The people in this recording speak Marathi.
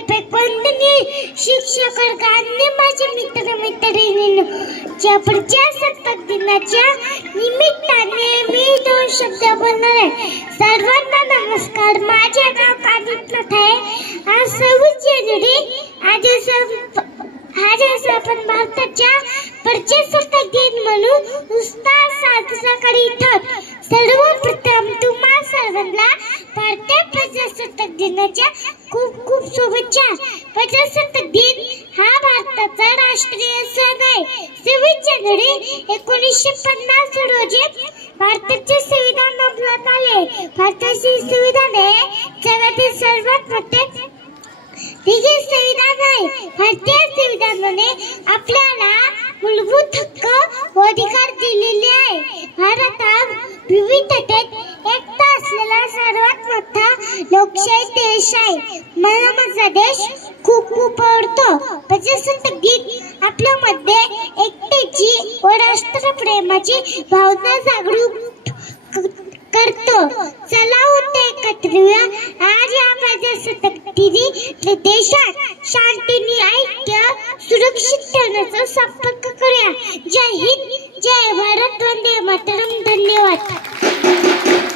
प्राध्यापक वंदनीय शिक्षक वर्गांनी माझे मित्र मैत्रिणींनो, प्रजासत्ताक दिनाच्या निमित्ताने मी 2 शब्द बोलणार आहे. सर्वांना नमस्कार. माझे नाव कानितनाथ आहे. आज 26 जानेवारी आज आपण भारताच्या प्रजासत्ताक दिन म्हणून उत्साहात साजरा करीत आहोत. सर्वप्रथम तुम्हा सर्वांना भारतीय प्रजासत्ताक दिनाच्या खूप खूप शुभेच्छा. प्रजासत्ताक दिन हा भारताचा राष्ट्रीय सण आहे. 26 जानेवारी 1950 रोजी भारताचे संविधान अंमलात आले. भारताचे संविधान हे जगातील सर्वात मोठे संविधान आहे. भारतीय संविधानाने आपल्याला मूलभूत हक्क व अधिकार दिलेले आहे. भारत हा विविधतेत एकता असलेला सर्वात मोठा लोकशाही देश आहे. मला माझा देश खूप खूप आवडतो. प्रजासत्ताक दिन आपल्यामध्ये एकतेची व राष्ट्रप्रेमाची भावना जागृत करतो. चला होते एकत्रूया. आज या प्रजासत्ताक दिनी देशात शांतीने ऐक्य सुरक्षित ठेवण्याचा संपर्क करूया. जय हिंद, जय भारत, वंदे मातरम. धन्यवाद.